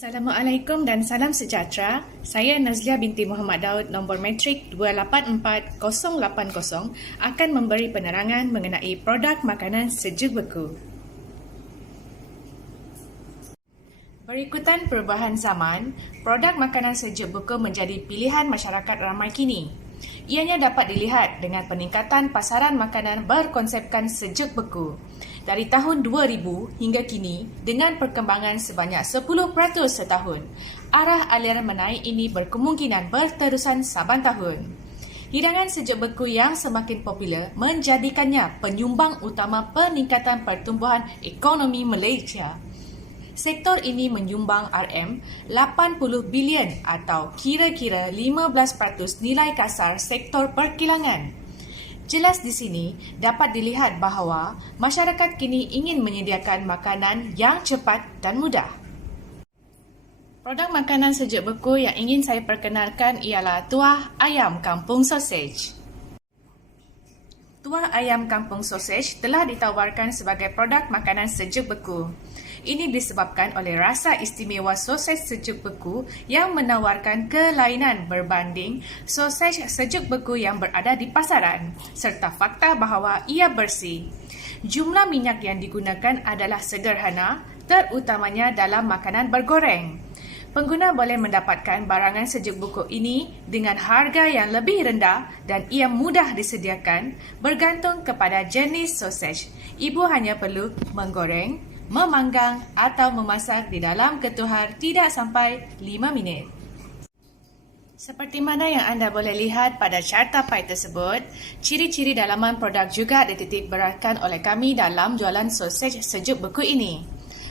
Assalamualaikum dan salam sejahtera. Saya Nazlia binti Muhammad Daud, nombor matrik 284080 akan memberi penerangan mengenai produk makanan sejuk beku. Berikutan perubahan zaman, produk makanan sejuk beku menjadi pilihan masyarakat ramai kini. Ianya dapat dilihat dengan peningkatan pasaran makanan berkonsepkan sejuk beku. Dari tahun 2000 hingga kini, dengan perkembangan sebanyak 10% setahun, arah aliran menaik ini berkemungkinan berterusan saban tahun. Hidangan sejuk beku yang semakin popular menjadikannya penyumbang utama peningkatan pertumbuhan ekonomi Malaysia. Sektor ini menyumbang RM80 bilion atau kira-kira 15% nilai kasar sektor perkilangan. Jelas di sini dapat dilihat bahawa masyarakat kini ingin menyediakan makanan yang cepat dan mudah. Produk makanan sejuk beku yang ingin saya perkenalkan ialah tuah ayam kampung sausage. Tuah ayam kampung sausage telah ditawarkan sebagai produk makanan sejuk beku. Ini disebabkan oleh rasa istimewa sausage sejuk beku yang menawarkan kelainan berbanding sausage sejuk beku yang berada di pasaran, serta fakta bahawa ia bersih. Jumlah minyak yang digunakan adalah sederhana, terutamanya dalam makanan bergoreng. Pengguna boleh mendapatkan barangan sejuk beku ini dengan harga yang lebih rendah dan ia mudah disediakan bergantung kepada jenis sausage. Ibu hanya perlu menggoreng, memanggang atau memasak di dalam ketuhar tidak sampai 5 minit. Seperti mana yang anda boleh lihat pada carta pai tersebut, ciri-ciri dalaman produk juga dititik beratkan oleh kami dalam jualan sausage sejuk beku ini.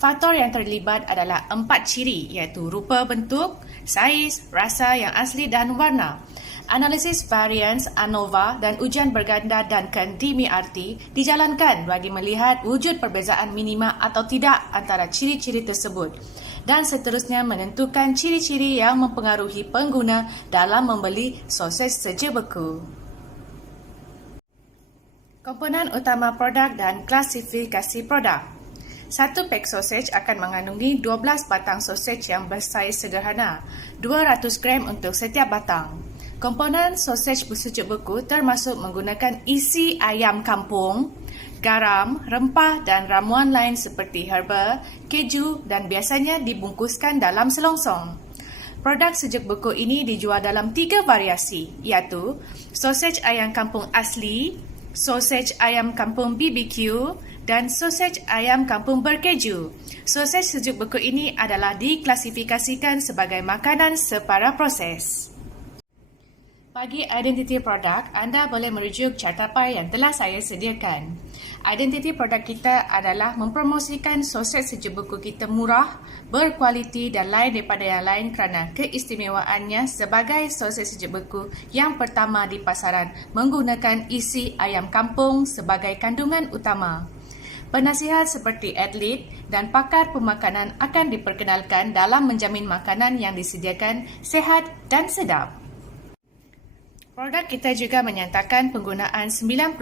Faktor yang terlibat adalah 4 ciri iaitu rupa bentuk, saiz, rasa yang asli dan warna. Analisis varians ANOVA dan ujian berganda Duncan DMRT dijalankan bagi melihat wujud perbezaan minima atau tidak antara ciri-ciri tersebut dan seterusnya menentukan ciri-ciri yang mempengaruhi pengguna dalam membeli sausage sejuk beku. Komponen utama produk dan klasifikasi produk. Satu pak sausage akan mengandungi 12 batang sausage yang bersaiz sederhana, 200 gram untuk setiap batang. Komponen sausage sejuk beku termasuk menggunakan isi ayam kampung, garam, rempah dan ramuan lain seperti herba, keju dan biasanya dibungkuskan dalam selongsong. Produk sejuk beku ini dijual dalam 3 variasi iaitu sausage ayam kampung asli, sausage ayam kampung BBQ dan sausage ayam kampung berkeju. Sausage sejuk beku ini adalah diklasifikasikan sebagai makanan separa proses. Bagi identiti produk, anda boleh merujuk carta pai yang telah saya sediakan. Identiti produk kita adalah mempromosikan sausage sejuk beku kita murah, berkualiti dan lain daripada yang lain kerana keistimewaannya sebagai sausage sejuk beku yang pertama di pasaran menggunakan isi ayam kampung sebagai kandungan utama. Penasihat seperti atlet dan pakar pemakanan akan diperkenalkan dalam menjamin makanan yang disediakan sihat dan sedap. Produk kita juga menyatakan penggunaan 90%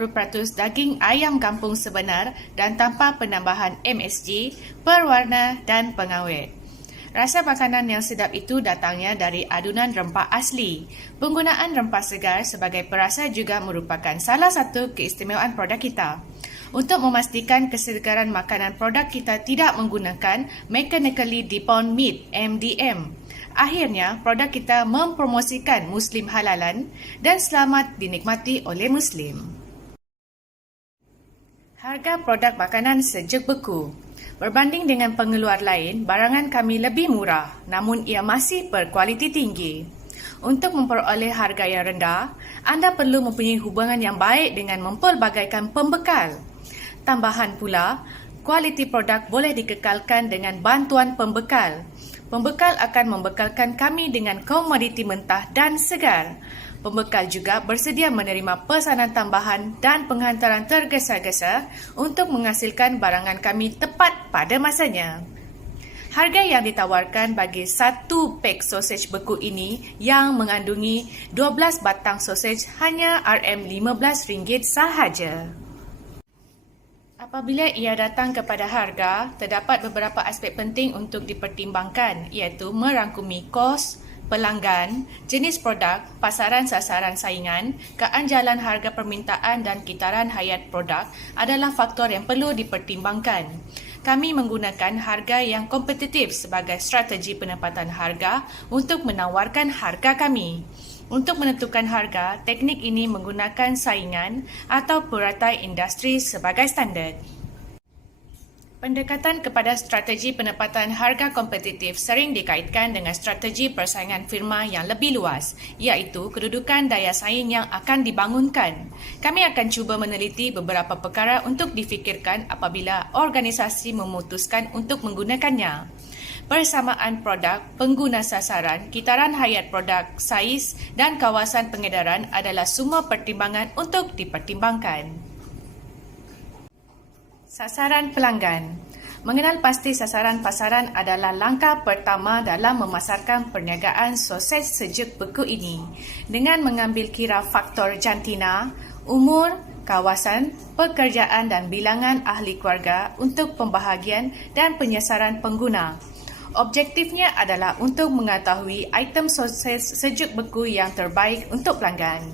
daging ayam kampung sebenar dan tanpa penambahan MSG, perwarna dan pengawet. Rasa makanan yang sedap itu datangnya dari adunan rempah asli. Penggunaan rempah segar sebagai perasa juga merupakan salah satu keistimewaan produk kita. Untuk memastikan kesegaran makanan produk kita tidak menggunakan mechanically debound meat (MDM). Akhirnya, produk kita mempromosikan Muslim halalan dan selamat dinikmati oleh Muslim. Harga produk makanan sejuk beku. Berbanding dengan pengeluar lain, barangan kami lebih murah namun ia masih berkualiti tinggi. Untuk memperoleh harga yang rendah, anda perlu mempunyai hubungan yang baik dengan mempelbagaikan pembekal. Tambahan pula, kualiti produk boleh dikekalkan dengan bantuan pembekal. Pembekal akan membekalkan kami dengan komoditi mentah dan segar. Pembekal juga bersedia menerima pesanan tambahan dan penghantaran tergesa-gesa untuk menghasilkan barangan kami tepat pada masanya. Harga yang ditawarkan bagi satu pak sausage beku ini yang mengandungi 12 batang sausage hanya RM15 sahaja. Apabila ia datang kepada harga, terdapat beberapa aspek penting untuk dipertimbangkan, iaitu merangkumi kos, pelanggan, jenis produk, pasaran sasaran saingan, keanjalan harga permintaan dan kitaran hayat produk adalah faktor yang perlu dipertimbangkan. Kami menggunakan harga yang kompetitif sebagai strategi penempatan harga untuk menawarkan harga kami. Untuk menentukan harga, teknik ini menggunakan saingan atau peratai industri sebagai standard. Pendekatan kepada strategi penempatan harga kompetitif sering dikaitkan dengan strategi persaingan firma yang lebih luas, iaitu kedudukan daya saing yang akan dibangunkan. Kami akan cuba meneliti beberapa perkara untuk difikirkan apabila organisasi memutuskan untuk menggunakannya. Persamaan produk, pengguna sasaran, kitaran hayat produk, saiz dan kawasan pengedaran adalah semua pertimbangan untuk dipertimbangkan. Sasaran pelanggan. Mengenal pasti sasaran pasaran adalah langkah pertama dalam memasarkan perniagaan sosej sejuk beku ini dengan mengambil kira faktor jantina, umur, kawasan, pekerjaan dan bilangan ahli keluarga untuk pembahagian dan penyasaran pengguna. Objektifnya adalah untuk mengetahui item sosej sejuk beku yang terbaik untuk pelanggan.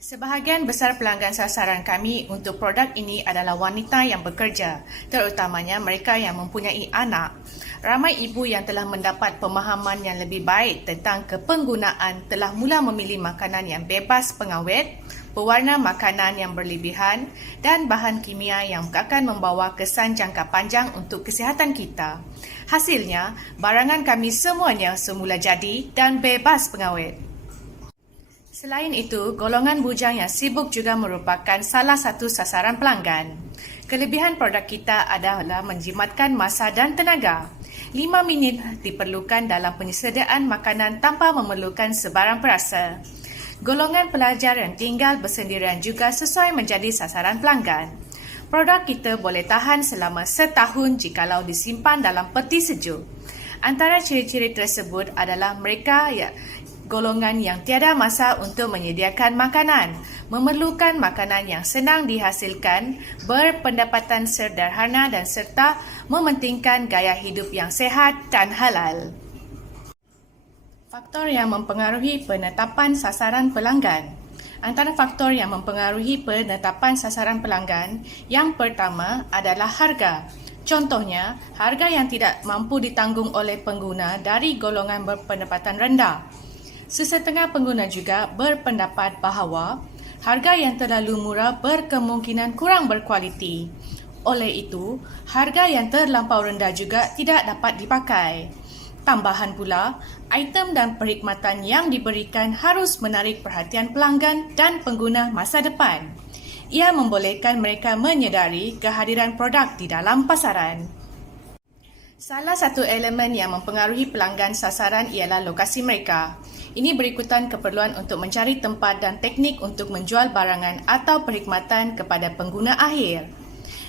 Sebahagian besar pelanggan sasaran kami untuk produk ini adalah wanita yang bekerja, terutamanya mereka yang mempunyai anak. Ramai ibu yang telah mendapat pemahaman yang lebih baik tentang kepenggunaan telah mula memilih makanan yang bebas pengawet, pewarna makanan yang berlebihan dan bahan kimia yang akan membawa kesan jangka panjang untuk kesihatan kita. Hasilnya, barangan kami semuanya semula jadi dan bebas pengawet. Selain itu, golongan bujang yang sibuk juga merupakan salah satu sasaran pelanggan. Kelebihan produk kita adalah menjimatkan masa dan tenaga. 5 minit diperlukan dalam penyediaan makanan tanpa memerlukan sebarang perasa. Golongan pelajar yang tinggal bersendirian juga sesuai menjadi sasaran pelanggan. Produk kita boleh tahan selama setahun jikalau disimpan dalam peti sejuk. Antara ciri-ciri tersebut adalah mereka golongan yang tiada masa untuk menyediakan makanan, memerlukan makanan yang senang dihasilkan, berpendapatan sederhana dan serta mementingkan gaya hidup yang sehat dan halal. Faktor yang mempengaruhi penetapan sasaran pelanggan. Antara faktor yang mempengaruhi penetapan sasaran pelanggan, yang pertama adalah harga. Contohnya, harga yang tidak mampu ditanggung oleh pengguna dari golongan berpendapatan rendah. Sesetengah pengguna juga berpendapat bahawa harga yang terlalu murah berkemungkinan kurang berkualiti. Oleh itu, harga yang terlampau rendah juga tidak dapat dipakai. Tambahan pula, item dan perkhidmatan yang diberikan harus menarik perhatian pelanggan dan pengguna masa depan. Ia membolehkan mereka menyedari kehadiran produk di dalam pasaran. Salah satu elemen yang mempengaruhi pelanggan sasaran ialah lokasi mereka. Ini berikutan keperluan untuk mencari tempat dan teknik untuk menjual barangan atau perkhidmatan kepada pengguna akhir.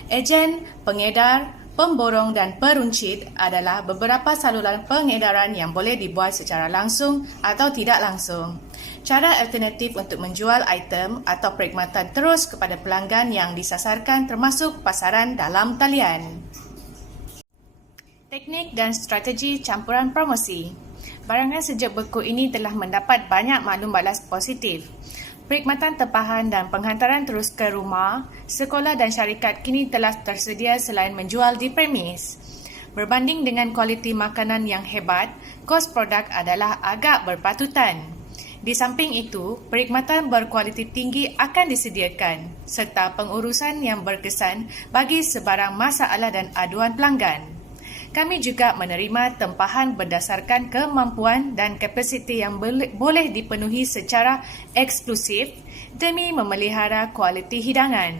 Ejen, pengedar, pemborong dan peruncit adalah beberapa saluran pengedaran yang boleh dibuat secara langsung atau tidak langsung. Cara alternatif untuk menjual item atau perkhidmatan terus kepada pelanggan yang disasarkan termasuk pasaran dalam talian. Teknik dan strategi campuran promosi. Barangan sejuk beku ini telah mendapat banyak maklum balas positif. Perkhidmatan tempahan dan penghantaran terus ke rumah, sekolah dan syarikat kini telah tersedia selain menjual di premis. Berbanding dengan kualiti makanan yang hebat, kos produk adalah agak berpatutan. Di samping itu, perkhidmatan berkualiti tinggi akan disediakan serta pengurusan yang berkesan bagi sebarang masalah dan aduan pelanggan. Kami juga menerima tempahan berdasarkan kemampuan dan kapasiti yang boleh dipenuhi secara eksklusif demi memelihara kualiti hidangan.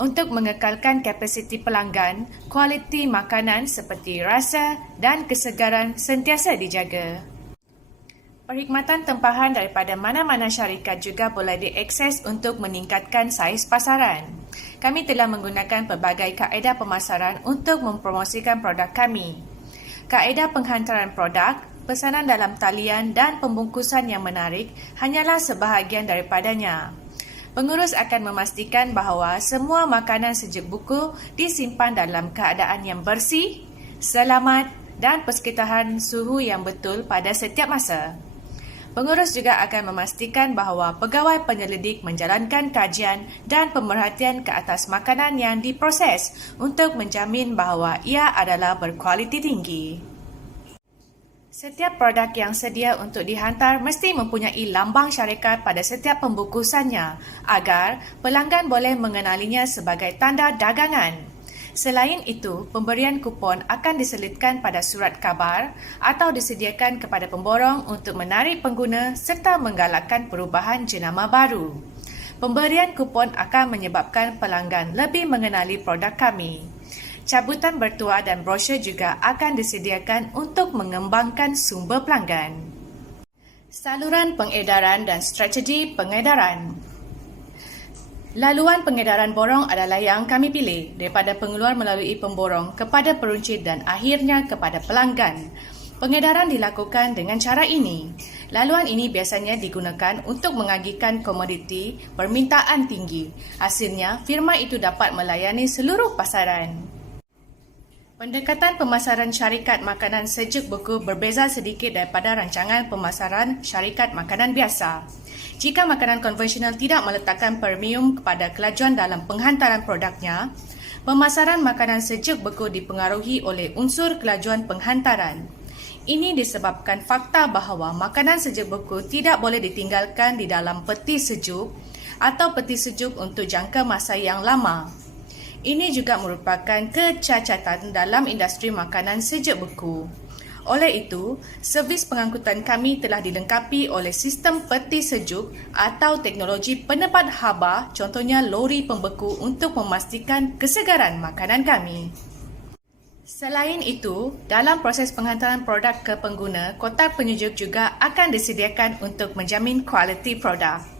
Untuk mengekalkan kapasiti pelanggan, kualiti makanan seperti rasa dan kesegaran sentiasa dijaga. Perkhidmatan tempahan daripada mana-mana syarikat juga boleh diakses untuk meningkatkan saiz pasaran. Kami telah menggunakan pelbagai kaedah pemasaran untuk mempromosikan produk kami. Kaedah penghantaran produk, pesanan dalam talian dan pembungkusan yang menarik hanyalah sebahagian daripadanya. Pengurus akan memastikan bahawa semua makanan sejuk buku disimpan dalam keadaan yang bersih, selamat dan persekitaran suhu yang betul pada setiap masa. Pengurus juga akan memastikan bahawa pegawai penyelidik menjalankan kajian dan pemerhatian ke atas makanan yang diproses untuk menjamin bahawa ia adalah berkualiti tinggi. Setiap produk yang sedia untuk dihantar mesti mempunyai lambang syarikat pada setiap pembungkusannya agar pelanggan boleh mengenalinya sebagai tanda dagangan. Selain itu, pemberian kupon akan diselitkan pada surat khabar atau disediakan kepada pemborong untuk menarik pengguna serta menggalakkan perubahan jenama baru. Pemberian kupon akan menyebabkan pelanggan lebih mengenali produk kami. Cabutan bertuah dan brosur juga akan disediakan untuk mengembangkan sumber pelanggan. Saluran pengedaran dan strategi pengedaran. Laluan pengedaran borong adalah yang kami pilih daripada pengeluar melalui pemborong kepada peruncit dan akhirnya kepada pelanggan. Pengedaran dilakukan dengan cara ini. Laluan ini biasanya digunakan untuk mengagihkan komoditi permintaan tinggi. Hasilnya, firma itu dapat melayani seluruh pasaran. Pendekatan pemasaran syarikat makanan sejuk beku berbeza sedikit daripada rancangan pemasaran syarikat makanan biasa. Jika makanan konvensional tidak meletakkan premium kepada kelajuan dalam penghantaran produknya, pemasaran makanan sejuk beku dipengaruhi oleh unsur kelajuan penghantaran. Ini disebabkan fakta bahawa makanan sejuk beku tidak boleh ditinggalkan di dalam peti sejuk atau peti sejuk untuk jangka masa yang lama. Ini juga merupakan kecacatan dalam industri makanan sejuk beku. Oleh itu, servis pengangkutan kami telah dilengkapi oleh sistem peti sejuk atau teknologi penepat haba, contohnya lori pembeku untuk memastikan kesegaran makanan kami. Selain itu, dalam proses penghantaran produk ke pengguna, kotak penyejuk juga akan disediakan untuk menjamin kualiti produk.